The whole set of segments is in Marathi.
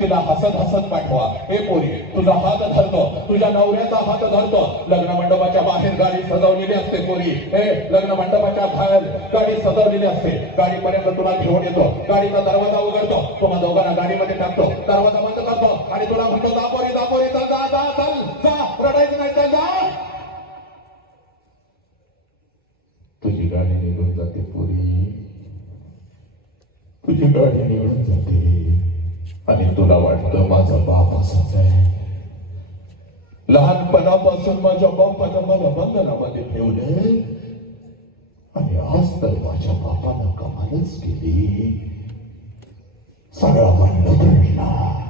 तिला हसत हसत पाठवा. हे पोरी तुझा हात धरतो तुझ्या नवऱ्याचा हात धरतो. लग्न मंडपाच्या बाहेर गाडी सजवलेली असते पोरी. हे लग्न मंडपाच्या बाहेर गाडी सजवलेली असते. गाडीपर्यंत तुला घेऊन येतो. गाडीचा दरवाजा उघडतो. तुम्हा दोघांना गाडीमध्ये टाकतो. दरवाजा बंद करतो. आणि तुला म्हणतो दापोरी दापोरी जा जा जा चल जा रडायचं नाही तर जा. तुझी गाडी निघून जाते पोरी. तुझी गाडी निघून जाते. आणि तुला वाटतं माझा बाप असाच आहे. लहानपणापासून माझ्या बापानं मला बंधनामध्ये ठेवले. आणि आज तर माझ्या बापानं कमालच केली. सगळा म्हणलं रडला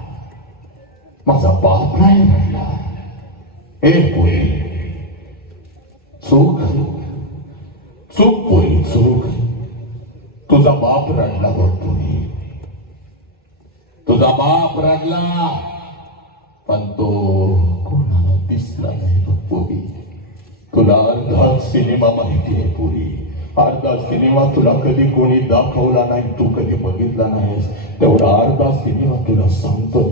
माझा बाप नाही म्हणला हे पोरी. चूक. चूक पोरी चूक. तुझा बाप रडला बघ पोरी तुझा बाप रडला. पण तो कोणाला दिसला नाही तो पोरी. तुला अर्धा सिनेमा माहिती आहे पोरी. अर्धा सिनेमा तुला कधी कोणी दाखवला नाही तू कधी बघितला नाहीस. तेवढा अर्धा सिनेमा तुला सांगतो.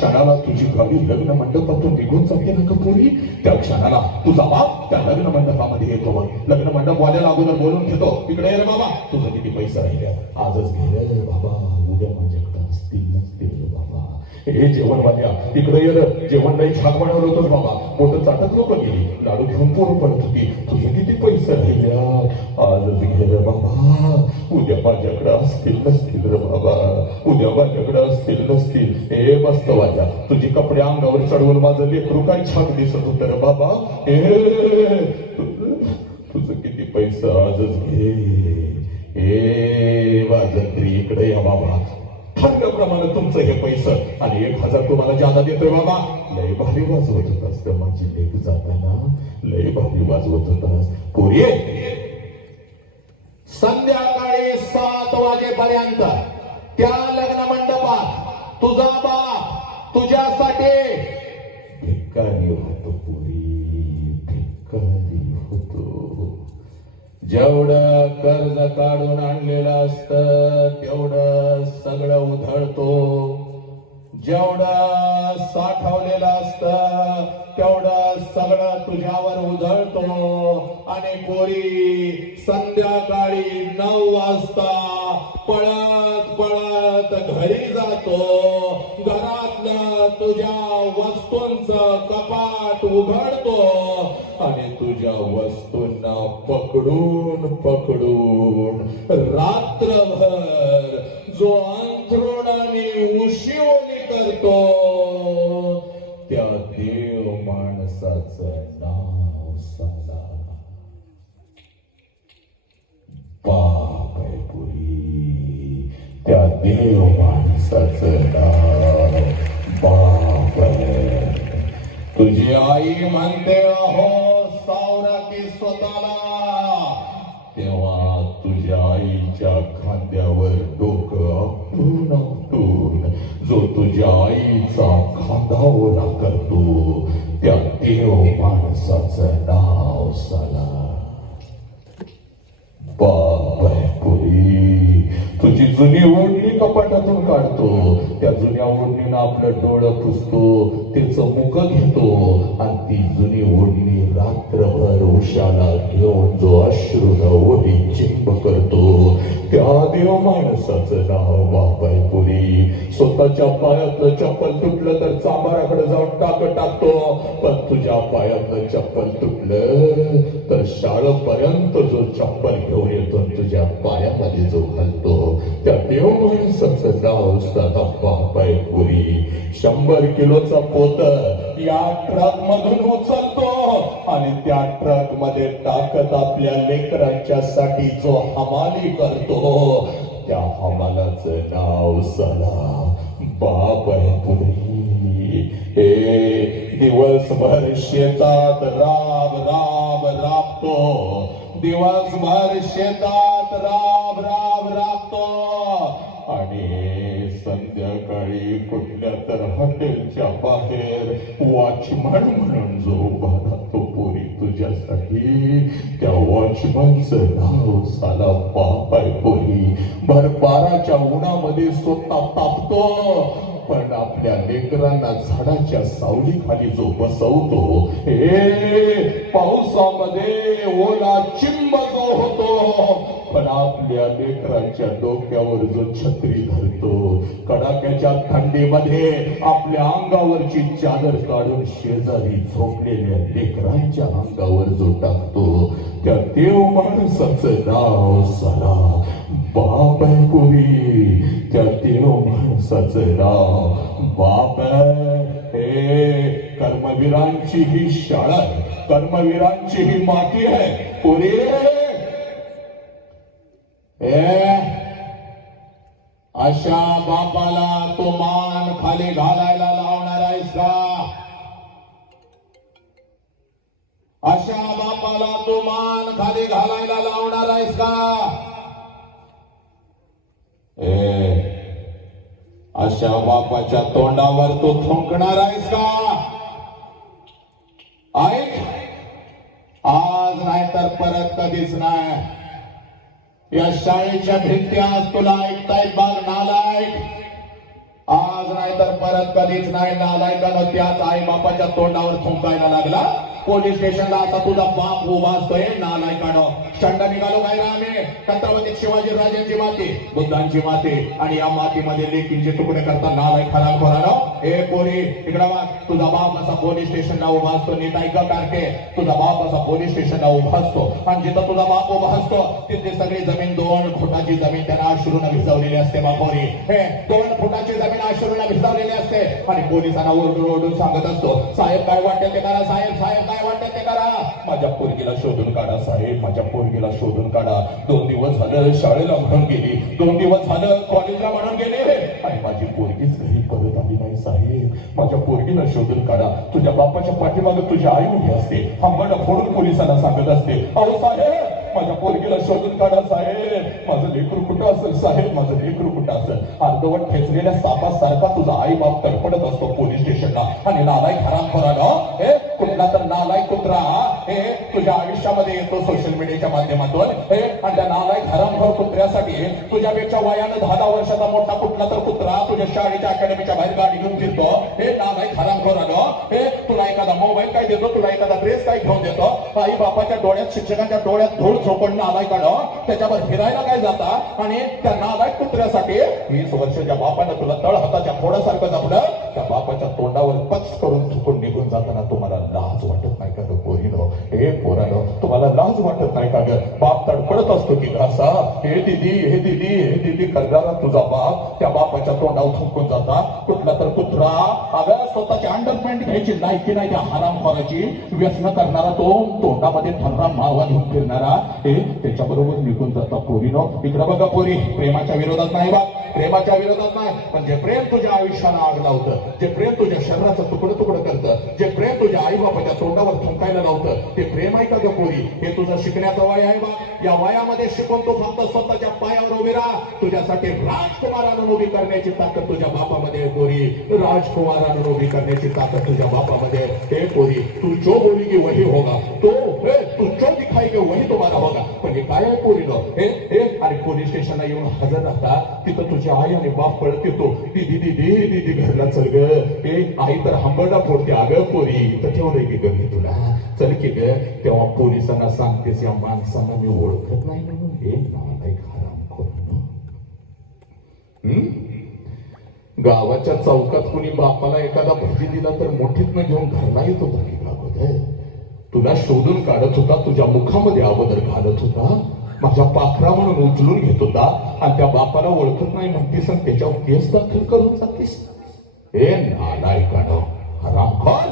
क्षणाला तुझी गाडी लग्न मंडपातून निघून जाते ना ग त्या क्षणाला तुझा बाप त्या लग्न मंडपामध्ये येतो बघ लग्न मंडप वाल्याला अगोदर बोलून घेतो इकडे रे बाबा तुझं किती पैसा राहिल्या आजच घे रे बाबा उद्या माझ्याकडे मस्ती मस्ती बाबा हे जेवण वाल्या इकडे ये जेवण नाही छान बनवलं होतं बाबा मोठं चाटत लोक गेली लाडू घेऊन पोरं पडत होती तुझे किती पैसे राहिल्या आजच घे बाबा उद्या माझ्याकडे असतील नसतील रे बाबा उद्या माझ्याकडे असतील नसतील हे मस्त वाजा तुझी कपडे अंगावर चढवून माझं लेकरू काय छान दिसत होतं रे बाबा हे तुझं किती पैसे आजच घे हे वाजंत्री इकडे या बाबा. ठरल्याप्रमाणे तुमचं हे पैसे. आणि एक हजार तुम्हाला जादा देतोय बाबा. लय भारी वाजवत होतास तर माझी लेख जाताना. लय भारी वाजवत होतास. पोरी संध्याकाळी सात वाजेपर्यंत त्या लग्न मंडपात तुझा बाप तुझ्यासाठी भिकारी जेवढं कर्ज काढून आणलेलं असतं तेवढं सगळं उधळतो. जेवढं साठवलेलं असतं तेवढं सगळं तुझ्यावर उधळतो. आणि कोरी संध्याकाळी नऊ वाजता पळत पळत घरी जातो. घरातलं तुझ्या वस्तूंच कपाट उघडतो. आणि तुझ्या वस्तू पकडून पकडून. रात्रभर जो अंथरुणाने उशिवणी करतो त्या देव माणसाच नाव सदा बाप आहे पुरी त्या देव माणसाच नाव बाप आहे तुझी आई म्हणते अहो सावरा की स्वतःला तेव्हा तुझ्या आईच्या खांद्यावर डोकं जो तुझ्या आईचा खांदा ओला करतो त्या देव माणसाचं नाव साला. बाप तुझी जुनी ओढणी कपाटातून काढतो. त्या जुन्या ओढणीनं आपलं डोळं पुसतो त्याचं मुख घेतो आणि ती जुनी ओढणी जो चिंब करतो. त्या देव माणसाचं नाव बाबाईपुरी स्वतःच्या पायातलं चप्पल तुटलं तर चांबाराकडे जाऊन टाक टाकतो. पण तुझ्या पायातलं चप्पल तुटलं तर शाळेपर्यंत जो चप्पल घेऊन येतो तुझ्या पायामध्ये जो घालतो त्या देव माणसाचं नाव सदा शंभर किलोचा पोत या ट्रक मधून उचलतो. आणि त्या ट्रकमध्ये टाकत आपल्या लेकरांच्या साठी जो हमाली करतो त्या हमालाचं नाव सला बाप आहे पुरी हे दिवसभर शेतात राब राब राबतो दिवसभर शेतात राब संध्याकाळी कुठल्या तर हॉटेलच्या बाहेर वॉचमन म्हणून जो उभा राहतो पोरी तुझ्यासाठी. त्या वॉचमनचं नाव साला बाप आहे पोरी भरपाराच्या उन्हामध्ये स्वतः तापतो पण आपल्या लेकरांना झाडाच्या सावलीखाली जो बसवतो हे पावसामध्ये ओला चिंब जो होतो पण आपल्या लेकरांच्या डोक्यावर जो छत्री धरतो कडाक्याच्या थंडीमध्ये आपल्या अंगावरची चादर काढून शेजारी झोपलेल्या लेकरांच्या अंगावर जो टाकतो त्या देव माणसाचं नाव साला बाप आहे कोणी त्या देव माणसाचं नाव बाप आहे हे कर्मवीरांची ही शाळा आहे कर्मवीरांची ही माती आहे. कोणी अशा बापाला तो मान खाली घालायला लावणार आहेस का? अशा बापाला तो मान खाली घालायला लावणार आहेस का? ए अशा बापाच्या तोंडावर तो थुंकणार आहेस का? ऐक आज नाही तर परत कधीच नाही. या शाळेच्या भिंती आज तुला ऐकतायत बाग नालायक आज नाही तर परत कधीच नाही नालायकानं त्याच आई बापाच्या तोंडावर थुंकायला लागला. पोलीस स्टेशनला आता तुझा बाप उभा असतोय नालायकानं. चंड निघालो काय रे आम्ही? छत्रपती शिवाजी राजांची माती. बुद्धांची माती. आणि या मातीमध्ये लेकींचे तुकडे करता नालाय खराब करानो ए पोरी इकडे वा तुझा बाप असा पोलीस स्टेशनला उभा असतो नीट ऐक कारके. तुझा बाप असा पोलीस स्टेशनला उभा असतो. आणि जिथं तुझा बाप उभा असतो तिथे सगळी जमीन दोन फुटाची जमीन त्यांना आश्रून भिजवलेली असते बापोरी हे दोन फुटाची जमीन आश्रून भिजवलेली असते. आणि पोलिसांना ओरडून ओरडून सांगत असतो साहेब काय वाटतं ते करा साहेब साहेब काय माझ्या पोरगीला शोधून काढा साहेब माझ्या पोरगीला शोधून काढा. दोन दिवस झालं शाळेला म्हणून गेली. दोन दिवस झालं कॉलेजला म्हणून गेले. आणि माझी पोरगीच घरी परत आली नाही साहेब. माझ्या पोरगीला शोधून काढा. तुझ्या बापाच्या पाठीमागे तुझी आई उभी असते. आंबाडा फोडून पोलिसांना सांगत असते. अहो साहेब माझ्या पोरगीला शोधून काढा साहेब. माझं लेकरू कुठं असेल साहेब? माझं लेकरू कुठं असेल? अर्धवट ठेचलेल्या सापासारखा तुझा आई बाप तडपडत असतो पोलीस स्टेशनला. आणि नालाय खराब करानं हे? कुठला तर नालाय कुत्रा हे? तुझ्या आयुष्यामध्ये येतो सोशल मीडियाच्या माध्यमातून हे? आणि त्या नालाय हरामखोर कुत्र्यासाठी तुझ्यापेक्षा वयानं दहा दहा वर्षाचा मोठा कुठला तर कुत्रा तुझ्या शाळेच्या अकॅडमीच्या बाहेर गाडी घेऊन फिरतो हे? नालाय आलं हे? तुला एखादा मोबाईल काय देतो? तुला एखादा ड्रेस काय घेऊन देतो? आई बापाच्या डोळ्यात शिक्षकांच्या डोळ्यात धूळ झोपण नालाय काढ. त्याच्यावर फिरायला काय जाता? आणि त्या नालायक कुत्र्यासाठी. वीस वर्षाच्या बापानं तुला तळ हाताच्या फोडासारखं जपलं त्या बापाच्या तोंडावर पच करून थुकून निघून जाताना तुम्हाला लाज वाटत नाही का ग हे पोरानो तुम्हाला लाज वाटत नाही का ग? बाप तडपडत असतो की घासा हे दिदी हे दिदी हे दिदी करणारा तुझा बाप. त्या बापाच्या तोंडावर थुंकून जाता. स्वतःची अंडरपॅन्ट घ्यायची लायकी नाही त्या हरामखोराची व्यसन करणारा तो तोंडामध्ये थर्रा मावा घेऊन फिरणारा. हे त्याच्याबरोबर निघून जातात पोरीनो. इकडं बघा पोरी प्रेमाच्या विरोधात नाही बा. प्रेमाच्या विरोधात नाही पण जे प्रेम तुझ्या आयुष्याला आग लावतं जे प्रेम तुझ्या शरीराचं तुकडं तुकडं करतं जे प्रेम तुझ्या आई बापाच्या तोंडावर थुंकायला लावतं ते प्रेम आहे का ग पोरी? हे तुझं शिकण्याचं वय आहे बा. या वयामध्ये शिकून तू फक्त स्वतःच्या पायावर उभी राहा. तुझ्यासाठी राजकुमारानं उभी करण्याची ताकद तुझ्या बापामध्ये पोरी. राजकुमारानं उभी करण्याची ताकद तुझ्या बापामध्ये हे पोरी तू जो बोलेगी वही होगा तो हे तू जो दिखाएगे वही तुम्हाला होगा. पण हे काय आहे पोरीनो? हे हे अरे पोलीस स्टेशनला येऊन हजर राहता तिथं तुझी आई आणि बाप पळत येतो. दीदी दीदी दिदी घरला चल ग. ए आई तर हंबरडा फोडते. अगं पोरी तर ठेवलंय की ग मी तुला. चल की ग. तेव्हा पोलिसांना सांगतेस या माणसांना मी ओळखत नाही म्हणून. हे नालायक गावाच्या चौकात कुणी बापाला एखादा भजी दिला तर मोठीतनं घेऊन घरला येत होता की अगोदर तुला शोधून काढत होता तुझ्या मुखामध्ये अगोदर घालत होता? माझ्या पाखरा म्हणून उचलून घेत होता आणि त्या बापाला ओळखत नाही म्हणतीस आणि त्याच्यावर केस दाखल करून जातीस. हे नालायकानं हरामखोर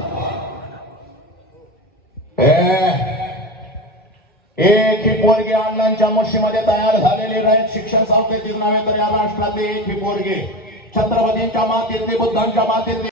ए एक ही पोरगे अण्णांच्या मुशीमध्ये तयार झालेली राहील शिक्षण संस्थेतील नव्हे तर या राष्ट्रातले एक ही पोरगे. छत्रपतींच्या मातीतले बुद्धांच्या मातीतले.